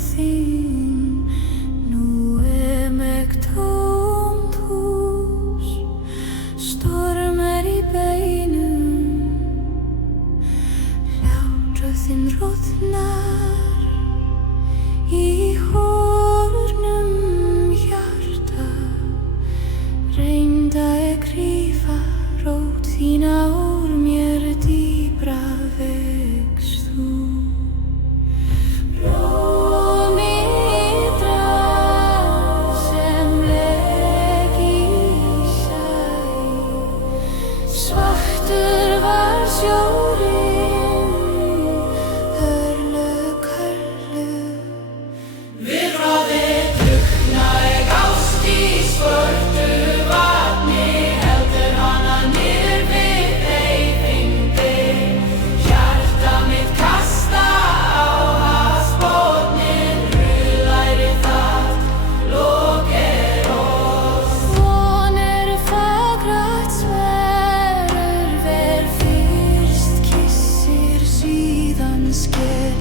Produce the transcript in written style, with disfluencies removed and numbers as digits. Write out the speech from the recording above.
þín. Nú meg tómt hús, stormur í beinum, hlátur þinn rótnar í hólnum hjarta. Reynda grífa rót þína úr mér, dýpra vex þú. Svartur var sjórinn, örlög körlug. Við bráðið drukknaði ást í svörtu vatni, heldur hana niður við eyðindi. Hjarta mitt kasta á hafsbotninn, rauðlæri það, lok oss. Vonir fagurt sverður, hver fyrst kyssir síðan sker.